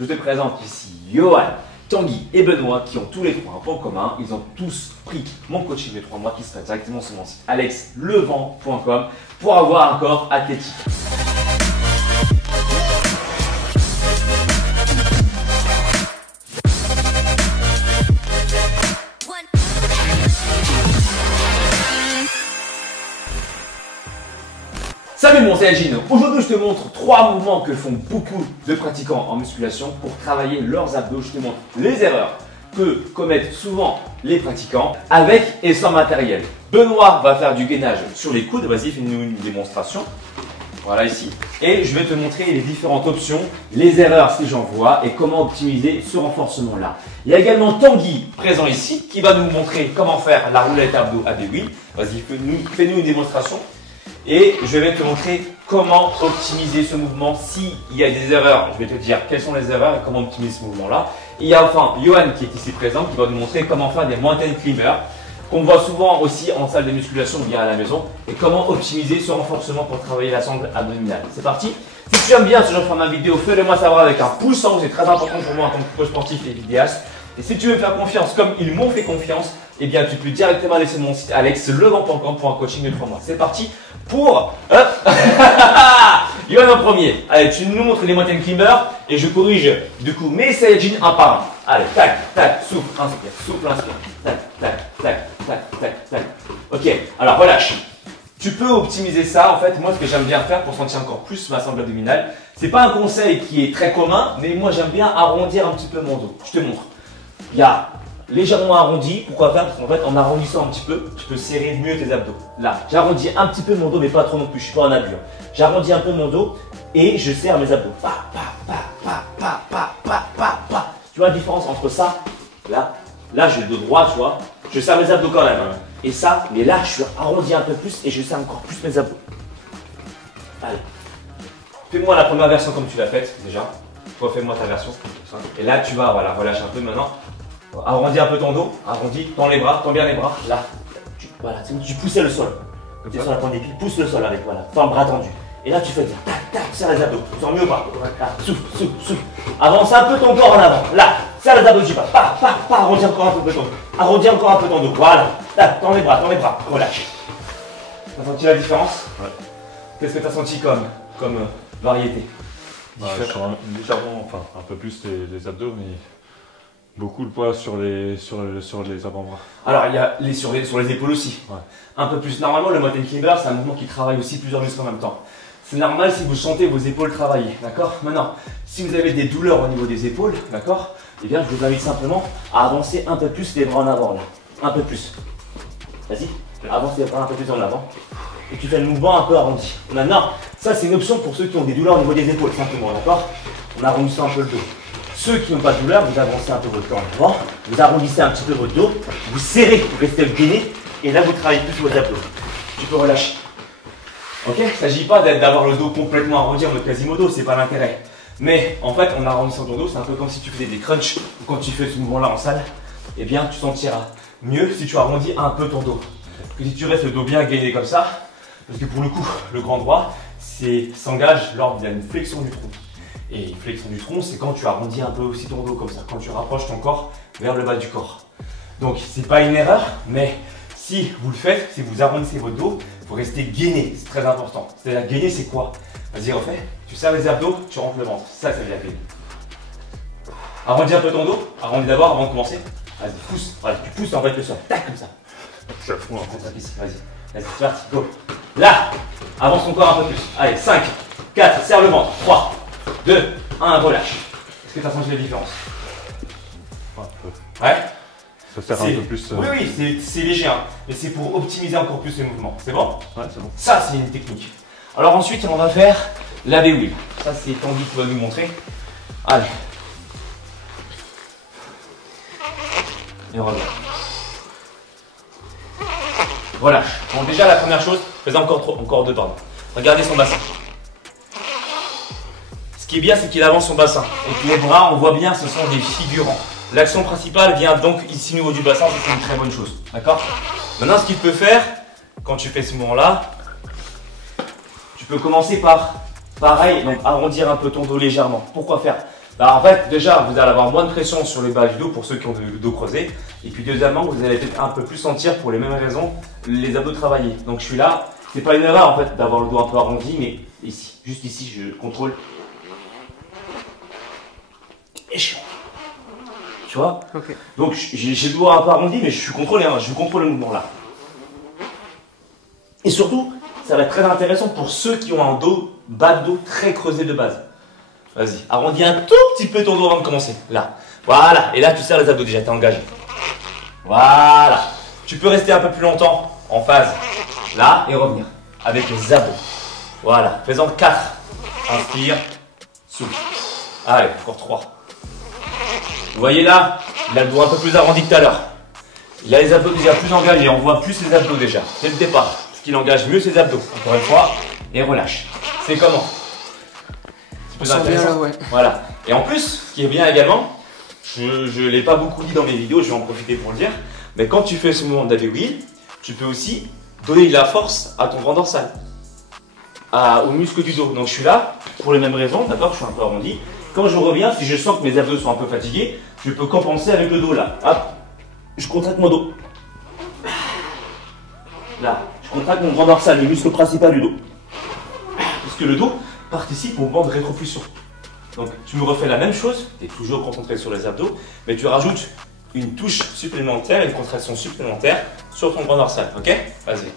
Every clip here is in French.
Je te présente ici Johan, Tanguy et Benoît qui ont tous les trois un point commun. Ils ont tous pris mon coaching de 3 mois qui se passe directement sur mon site alexlevent.com pour avoir un corps athlétique. Salut mon c'est Gino. Aujourd'hui je te montre 3 mouvements que font beaucoup de pratiquants en musculation pour travailler leurs abdos. Je te montre les erreurs que commettent souvent les pratiquants avec et sans matériel. Benoît va faire du gainage sur les coudes. Vas-y, fais-nous une démonstration. Voilà ici. Et je vais te montrer les différentes options, les erreurs si j'en vois et comment optimiser ce renforcement là. Il y a également Tanguy présent ici qui va nous montrer comment faire la roulette abdos à des wheels. Vas-y, fais-nous une démonstration. Et je vais te montrer comment optimiser ce mouvement. S'il y a des erreurs, je vais te dire quelles sont les erreurs et comment optimiser ce mouvement-là. Il y a enfin Johan qui est ici présent, qui va nous montrer comment faire des mountain climbers, qu'on voit souvent aussi en salle de musculation ou bien à la maison, et comment optimiser ce renforcement pour travailler la sangle abdominale. C'est parti. Si tu aimes bien ce genre de format vidéo, fais-le moi savoir avec un pouce en haut, c'est très important pour moi en tant que coach sportif et vidéaste. Et si tu veux me faire confiance comme ils m'ont fait confiance, eh bien tu peux directement aller sur mon site alexlevent.com pour un coaching de 3 mois. C'est parti pour Johan en premier. Allez, tu nous montres les mountain climbers et je corrige du coup mes Saiyajin un par un. Allez, tac, tac, souffle, inspire, tac, tac, tac, tac, tac, tac. Ok, alors relâche. Tu peux optimiser ça. En fait, moi, ce que j'aime bien faire pour sentir encore plus ma sangle abdominale, c'est pas un conseil qui est très commun, mais moi, j'aime bien arrondir un petit peu mon dos. Je te montre. Il y a légèrement arrondi. Pourquoi faire? Parce qu'en fait, en arrondissant un petit peu, tu peux serrer mieux tes abdos. Là, j'arrondis un petit peu mon dos, mais pas trop non plus. Je suis pas en abus. J'arrondis un peu mon dos et je serre mes abdos. Tu vois la différence entre ça, là j'ai le dos droit, tu vois. Je serre mes abdos quand même. Et ça, mais là, je suis arrondi un peu plus et je serre encore plus mes abdos. Allez. Fais-moi la première version comme tu l'as faite déjà. Toi, fais-moi ta version. Et là, tu vas, voilà, relâche un peu maintenant. Arrondis un peu ton dos, arrondis, tends les bras, tends bien les bras. Là, voilà, tu poussais le sol. Tu es sur la pointe des pieds, pousse le sol avec, voilà, tends le bras tendu. Et là, tu fais tac, tac, serre les abdos. Tu sens mieux ou pas? Là, souffle, souffle, souffle. Avance un peu ton corps en avant. Là, serre les abdos du bas. Arrondis encore un peu ton dos. Arrondis encore un peu ton dos. Voilà. Là, tends les bras, relâche. T'as senti la différence? Ouais. Qu'est-ce que t'as senti comme variété? Je sens légèrement, enfin un peu plus les abdos, mais beaucoup le poids sur les avant-bras. Alors il y a sur les épaules aussi. Ouais. Un peu plus. Normalement le mountain climber c'est un mouvement qui travaille aussi plusieurs muscles en même temps. C'est normal si vous sentez vos épaules travailler, d'accord? Maintenant, si vous avez des douleurs au niveau des épaules, d'accord? Eh bien je vous invite simplement à avancer un peu plus les bras en avant là. Un peu plus. Vas-y, avance les bras un peu plus en avant. Et tu fais le mouvement un peu arrondi. Maintenant, ça c'est une option pour ceux qui ont des douleurs au niveau des épaules, simplement, d'accord? On arrondit un peu le dos. Ceux qui n'ont pas de douleur, vous avancez un peu votre corps en avant, vous arrondissez un petit peu votre dos, vous serrez pour rester gainé, et là vous travaillez plus vos abdos. Tu peux relâcher. Ok? Il ne s'agit pas d'avoir le dos complètement arrondi en mode Quasimodo, c'est pas l'intérêt. Mais en fait, en arrondissant ton dos, c'est un peu comme si tu faisais des crunchs, ou quand tu fais ce mouvement-là en salle, eh bien tu sentiras mieux si tu arrondis un peu ton dos. Que si tu restes le dos bien gainé comme ça, parce que pour le coup, le grand droit s'engage lors d'une flexion du tronc. Et flexion du tronc, c'est quand tu arrondis un peu aussi ton dos comme ça, quand tu rapproches ton corps vers le bas du corps. Donc, c'est pas une erreur, mais si vous le faites, si vous arrondissez votre dos, il faut rester gainé, c'est très important. C'est-à-dire gainé, c'est quoi? Vas-y, refais. Tu serres les abdos, tu rentres le ventre. Ça, c'est bien gainé. Arrondis un peu ton dos, arrondis d'abord avant de commencer. Vas-y, pousse. Voilà, tu pousses en fait le sol. Tac, comme ça. Je suis à fond là. Vas-y, vas-y, c'est parti, go. Là, avance ton corps un peu plus. Allez, 5, 4, serre le ventre. 3, 2, 1, relâche. Est-ce que tu as senti la différence? Un peu. Ouais. Ça sert un peu plus. Oui, c'est léger, hein, mais c'est pour optimiser encore plus les mouvements. C'est bon? Ouais, c'est bon. Ça, c'est une technique. Alors ensuite, on va faire la V-wheel. Ça, c'est Tanguy qui va nous montrer. Allez. Et on va voir. Relâche. Bon, déjà, la première chose, fais encore deux, pardon. Regardez son bassin. Ce qui est bien, c'est qu'il avance son bassin. Et que les bras, on voit bien, ce sont des figurants. L'action principale vient donc ici au niveau du bassin, c'est une très bonne chose. D'accord? Maintenant, ce qu'il peut faire, quand tu fais ce mouvement-là, tu peux commencer par, pareil, donc arrondir un peu ton dos légèrement. Pourquoi faire? Bah, en fait, déjà, vous allez avoir moins de pression sur le bas du dos pour ceux qui ont le dos creusé. Et puis, deuxièmement, vous allez peut-être un peu plus sentir, pour les mêmes raisons, les abdos travailler. Donc, je suis là. C'est pas une erreur, en fait, d'avoir le dos un peu arrondi, mais ici, juste ici, je contrôle. Et je... Tu vois? Ok. Donc, j'ai le dos un peu arrondi, mais je suis contrôlé, hein. Je contrôle le mouvement là. Et surtout, ça va être très intéressant pour ceux qui ont un dos, bas de dos très creusé de base. Vas-y, arrondis un tout petit peu ton dos avant de commencer. Là. Voilà. Et là, tu serres les abdos déjà, t'es engagé. Voilà. Tu peux rester un peu plus longtemps en phase. Là, et revenir. Avec les abdos. Voilà. Fais-en 4. Inspire. Souffle. Allez, encore 3. Vous voyez là, il a le dos un peu plus arrondi que tout à l'heure. Il a les abdos déjà plus engagés. On voit plus ses abdos déjà. Dès le départ. Parce qu'il engage mieux ses abdos. Encore une fois. Et relâche. C'est comment? Plus intéressant. Là, ouais. Voilà. Et en plus, ce qui est bien également, je ne l'ai pas beaucoup dit dans mes vidéos, je vais en profiter pour le dire, mais quand tu fais ce mouvement d'AB wheel, tu peux aussi donner de la force à ton grand dorsal, aux muscles du dos. Donc je suis là pour les mêmes raisons, d'accord? Je suis un peu arrondi. Quand je reviens, si je sens que mes abdos sont un peu fatigués, je peux compenser avec le dos là. Hop, je contracte mon dos. Là, je contracte mon grand dorsal, le muscle principal du dos. Parce que le dos participe au mouvement de rétropulsion. Donc tu me refais la même chose, tu es toujours concentré sur les abdos, mais tu rajoutes une touche supplémentaire, une contraction supplémentaire sur ton grand dorsal, ok? Vas-y.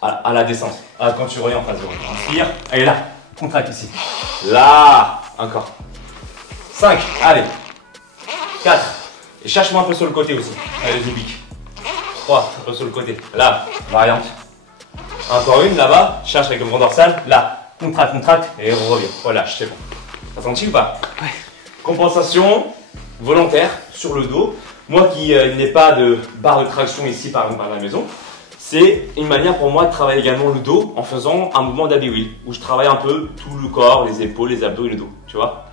À la descente. Ah, quand tu reviens en phase de repos. Inspire. Allez là, contracte ici. Là, encore. 5, allez. 4. Et cherche-moi un peu sur le côté aussi. Allez, je pique. 3, un peu sur le côté. Là, variante. Encore une là-bas, cherche avec le grand dorsal. Là. Contracte, contracte, et on revient. Relâche, c'est bon. T'as senti ou pas? Ouais. Compensation volontaire sur le dos. Moi qui n'ai pas de barre de traction ici par exemple à la maison, c'est une manière pour moi de travailler également le dos en faisant un mouvement d'AB wheel où je travaille un peu tout le corps, les épaules, les abdos et le dos. Tu vois?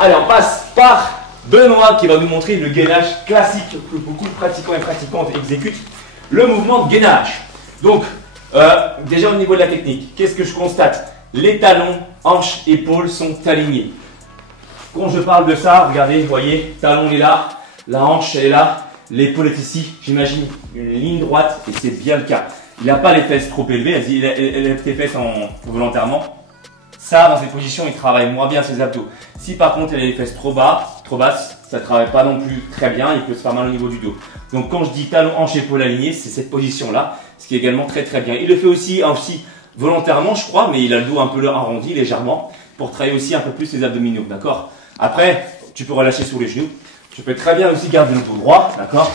Allez, on passe par Benoît qui va nous montrer le gainage classique que beaucoup de pratiquants et pratiquantes exécutent. Le mouvement de gainage. Donc, déjà au niveau de la technique, qu'est-ce que je constate? Les talons, hanches, épaules sont alignés. Quand je parle de ça, regardez, vous voyez, talon est là, la hanche elle est là, l'épaule est ici. J'imagine une ligne droite et c'est bien le cas. Il n'a pas les fesses trop élevées, il élève tes fesses volontairement. Ça, dans ces positions, il travaille moins bien ses abdos. Si par contre il a les fesses trop basses, ça ne travaille pas non plus très bien, il peut se faire mal au niveau du dos. Donc quand je dis talon, hanche, épaule alignée, c'est cette position-là, ce qui est également très très bien. Il le fait aussi volontairement, je crois, mais il a le dos un peu arrondi légèrement pour travailler aussi un peu plus les abdominaux, d'accord? Après, tu peux relâcher sur les genoux. Tu peux très bien aussi garder le dos droit, d'accord?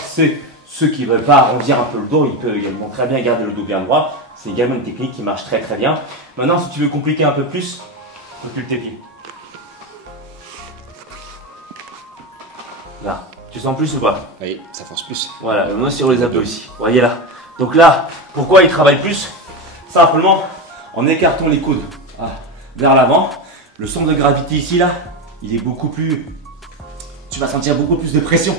Ceux qui ne veulent pas arrondir un peu le dos, ils peuvent également très bien garder le dos bien droit. C'est également une technique qui marche très très bien. Maintenant, si tu veux compliquer un peu plus, recule tes pieds. Là, tu sens plus ou pas? Oui, ça force plus. Voilà, moi sur les abdos ici. Voyez là. Donc là, pourquoi il travaille plus? Simplement en écartant les coudes vers l'avant. Le centre de gravité ici, là, il est beaucoup plus... Tu vas sentir beaucoup plus de pression,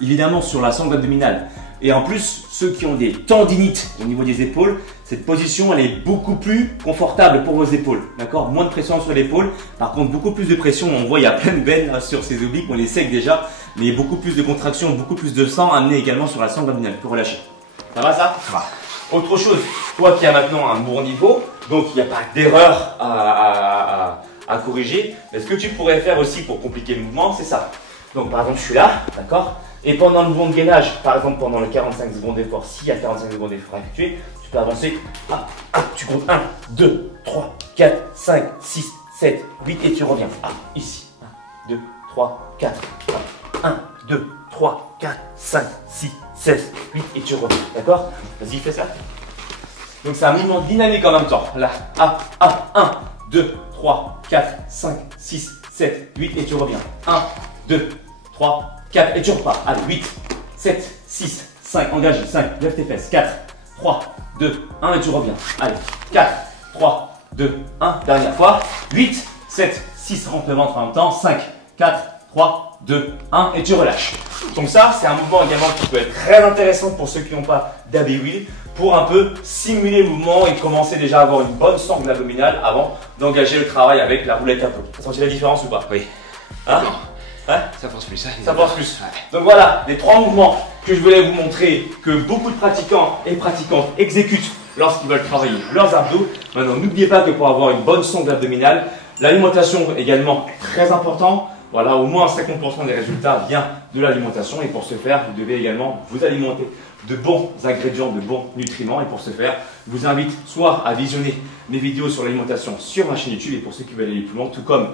évidemment, sur la sangle abdominale. Et en plus, ceux qui ont des tendinites au niveau des épaules, cette position, elle est beaucoup plus confortable pour vos épaules. D'accord? Moins de pression sur l'épaule. Par contre, beaucoup plus de pression. On voit, il y a plein de veines sur ces obliques. On les sec déjà. Mais beaucoup plus de contraction, beaucoup plus de sang amené également sur la sangle abdominale. Pour relâcher. Ça va ça? Ça va. Autre chose, toi qui as maintenant un bon niveau, donc il n'y a pas d'erreur à corriger. Mais ce que tu pourrais faire aussi pour compliquer le mouvement, c'est ça. Donc par exemple, je suis là, d'accord? Et pendant le mouvement de gainage, par exemple pendant les 45 secondes d'effort, s'il y a 45 secondes d'effort à effectuer, tu peux avancer. Tu comptes 1, 2, 3, 4, 5, 6, 7, 8 et tu reviens. Ici. 1, 2, 3, 4. 1, 2, 3, 4, 5, 6, 7, 8 et tu reviens. D'accord? Vas-y, fais ça. Donc c'est un mouvement dynamique en même temps. Là, 1, 2, 3, 4, 5, 6, 7, 8 et tu reviens. 1, 2, 3, 4 et tu repars. Allez, 8, 7, 6, 5, engagé. 5, lève tes fesses. 4, 3, 2, 1 et tu reviens. Allez, 4, 3, 2, 1. Dernière fois. 8, 7, 6, rentre le ventre en même temps. 5, 4, 3, 2, 1 et tu relâches. Donc ça, c'est un mouvement également qui peut être très intéressant pour ceux qui n'ont pas d'AB wheel pour un peu simuler le mouvement et commencer déjà à avoir une bonne sangle abdominale avant d'engager le travail avec la roulette à peau. Tu as senti la différence ou pas? Oui. Hein? Ouais? Ça force plus. Ça force plus. Donc voilà, les 3 mouvements que je voulais vous montrer que beaucoup de pratiquants et pratiquantes exécutent lorsqu'ils veulent travailler leurs abdos. Maintenant, n'oubliez pas que pour avoir une bonne sonde abdominale, l'alimentation également très important. Voilà, au moins 50% des résultats vient de l'alimentation et pour ce faire, vous devez également vous alimenter de bons ingrédients, de bons nutriments et pour ce faire, je vous invite soit à visionner mes vidéos sur l'alimentation sur ma chaîne YouTube et pour ceux qui veulent aller plus loin, tout comme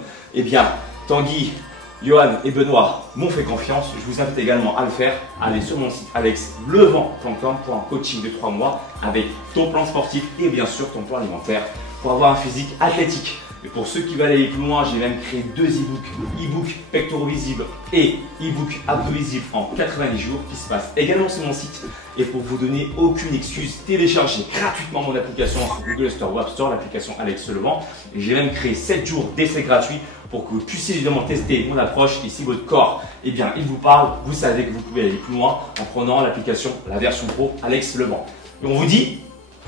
Tanguy, Johan et Benoît m'ont fait confiance, je vous invite également à le faire, allez sur mon site alexlevent.com pour un coaching de 3 mois avec ton plan sportif et bien sûr ton plan alimentaire pour avoir un physique athlétique. Et pour ceux qui veulent aller plus loin, j'ai même créé 2 e-books, e-book pectoraux visibles et e-book abdos visibles en 90 jours qui se passent également sur mon site. Et pour vous donner aucune excuse, téléchargez gratuitement mon application sur Google Store ou App Store, l'application Alex Levent. Et j'ai même créé 7 jours d'essai gratuit pour que vous puissiez évidemment tester mon approche. Et si votre corps, il vous parle, vous savez que vous pouvez aller plus loin en prenant l'application, la version pro Alex Levent. Et on vous dit,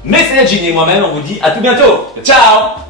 mais c'est Gini et moi-même, on vous dit à tout bientôt. Ciao!